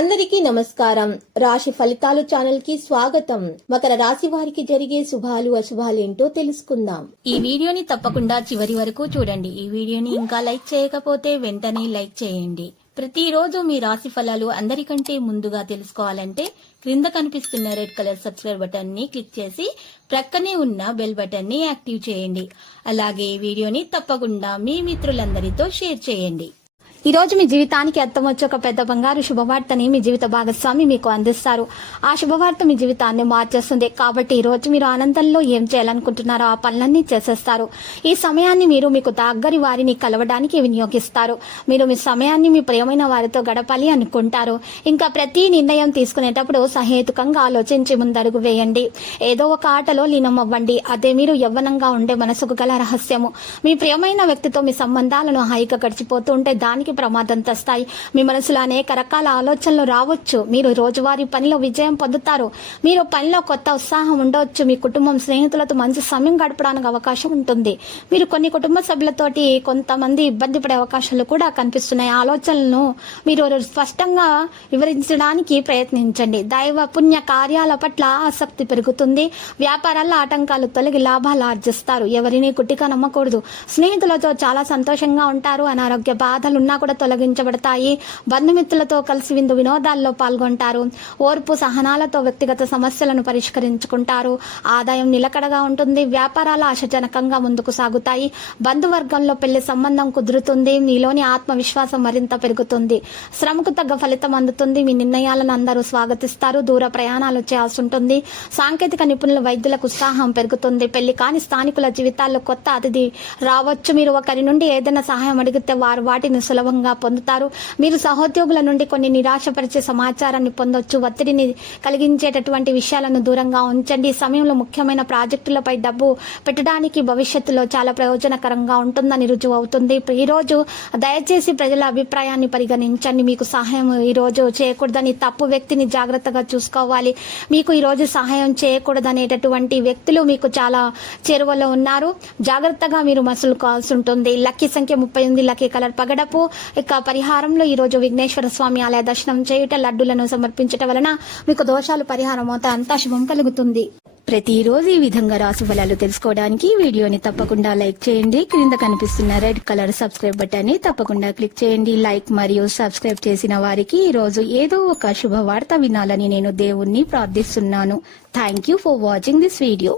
అందరికీ నమస్కారం. రాశి ఫలితాలు ఛానల్ కి స్వాగతం. మకర రాశి వారికి జరిగే శుభాలు అశుభాలు ఏంటో తెలుసుకుందాం. ఈ వీడియోని తప్పకుండా చివరి వరకు చూడండి. ఈ వీడియోని ఇంకా లైక్ చేయకపోతే వెంటనే లైక్ చేయండి. ప్రతిరోజు మీ రాశి ఫలాలు అందరికంటే ముందుగా తెలుసుకోవాలంటే క్రింద కనిపిస్తున్న రెడ్ కలర్ సబ్స్క్రైబ్ బటన్ ని క్లిక్ చేసి ప్రక్కనే ఉన్న బెల్ బటన్ ని యాక్టివ్ చేయండి. అలాగే ఈ వీడియోని తప్పకుండా మీ మిత్రులందరితో షేర్ చేయండి. ఈ రోజు మీ జీవితానికి అర్థం వచ్చే ఒక పెద్ద బంగారు శుభవార్తని మీ జీవిత భాగస్వామి మీకు అందిస్తారు. ఆ శుభవార్త మీ జీవితాన్ని మార్చేస్తుంది. కాబట్టి ఈ రోజు మీరు ఆనందంలో ఏం చేయాలనుకుంటున్నారో ఆ పనులన్నీ చేసేస్తారు. ఈ సమయాన్ని మీరు మీకు దగ్గరి వారిని కలవడానికి వినియోగిస్తారు. మీరు మీ సమయాన్ని మీ ప్రియమైన వారితో గడపాలి అనుకుంటారు. ఇంకా ప్రతి నిర్ణయం తీసుకునేటప్పుడు సహేతుకంగా ఆలోచించి ముందడుగు వేయండి. ఏదో ఒక ఆటలో లీనమవ్వండి. అదే మీరు యవ్వనంగా ఉండే మనసుకు గల రహస్యము. మీ ప్రియమైన వ్యక్తితో మీ సంబంధాలను హాయిగా గడిచిపోతూ ఉంటే దానికి ప్రమాదం తెస్తాయి. మీ మనసులో అనేక రకాల ఆలోచనలు రావచ్చు. మీరు రోజువారీ పనిలో విజయం పొందుతారు. మీరు పనిలో కొత్త ఉత్సాహం ఉండవచ్చు. మీ కుటుంబం స్నేహితులతో మంచి సమయం గడపడానికి అవకాశం ఉంటుంది. మీరు కొన్ని కుటుంబ సభ్యులతోటి కొంతమంది ఇబ్బంది పడే అవకాశాలు కూడా కనిపిస్తున్నాయి. ఆలోచనలను మీరు స్పష్టంగా వివరించడానికి ప్రయత్నించండి. దైవ పుణ్య కార్యాల పట్ల ఆసక్తి పెరుగుతుంది. వ్యాపారాల్లో ఆటంకాలు తొలగి లాభాలు ఆర్జిస్తారు. ఎవరిని గుడ్డిగా నమ్మకూడదు. స్నేహితులతో చాలా సంతోషంగా ఉంటారు. అనారోగ్య బాధలున్నా కూడా తొలగించబడతాయి. బంధుమిత్రులతో కలిసి విందు వినోదాల్లో పాల్గొంటారు. ఓర్పు సహనాలతో వ్యక్తిగత సమస్యలను పరిష్కరించుకుంటారు. ఆదాయం నిలకడగా ఉంటుంది. వ్యాపారాలు ఆశాజనకంగా ముందుకు సాగుతాయి. బంధువర్గంలో పెళ్లి సంబంధం కుదురుతుంది. మీలోని ఆత్మవిశ్వాసం మరింత పెరుగుతుంది. శ్రమకు తగ్గ ఫలితం అందుతుంది. మీ నిర్ణయాలను అందరూ స్వాగతిస్తారు. దూర ప్రయాణాలు చేయాల్సి ఉంటుంది. సాంకేతిక నిపుణుల వైద్యులకు ఉత్సాహం పెరుగుతుంది. పెళ్లి కాని స్థానికుల జీవితాల్లో కొత్త అతిథి రావచ్చు. మీరు ఒకరి నుండి ఏదైనా సహాయం అడిగితే వారు వాటిని సులభంగా పొందుతారు. మీరు సహోద్యోగుల నుండి కొన్ని నిరాశపరిచే సమాచారాన్ని పొందొచ్చు. ఒత్తిడిని కలిగించేటటువంటి విషయాలను దూరంగా ఉంచండి. ఈ సమయంలో ముఖ్యమైన ప్రాజెక్టులపై డబ్బు పెట్టడానికి భవిష్యత్తులో చాలా ప్రయోజనకరంగా ఉంటుందని రుజువు అవుతుంది. ఈ రోజు దయచేసి ప్రజల అభిప్రాయాన్ని పరిగణించండి. మీకు సహాయం ఈ రోజు చేయకూడదని తప్పు వ్యక్తిని జాగ్రత్తగా చూసుకోవాలి. మీకు ఈ రోజు సహాయం చేయకూడదనేటటువంటి వ్యక్తులు మీకు చాలా చేరువలో ఉన్నారు. జాగ్రత్తగా మీరు మసులుకోవాల్సి ఉంటుంది. లక్కీ సంఖ్య 38. లక్కీ కలర్ పగడపు. ఇక పరిహారంలో ఈ రోజు విఘ్నేశ్వర స్వామి ఆలయ దర్శనం చేయుట, లడ్డులను సమర్పించటం వలన మీకు దోషాలు పరిహారం అవుతాయి. అంతా శుభం కలుగుతుంది. ప్రతిరోజు ఈ విధంగా రాశి ఫలాలు తెలుసుకోవడానికి వీడియోని తప్పకుండా లైక్ చేయండి. క్రింద కనిపిస్తున్న రెడ్ కలర్ సబ్స్క్రైబ్ బటన్ ని తప్పకుండా క్లిక్ చేయండి. లైక్ మరియు సబ్స్క్రైబ్ చేసిన వారికి ఈ రోజు ఏదో ఒక శుభవార్త వినాలని నేను దేవుణ్ణి ప్రార్థిస్తున్నాను. Thank you for watching this video.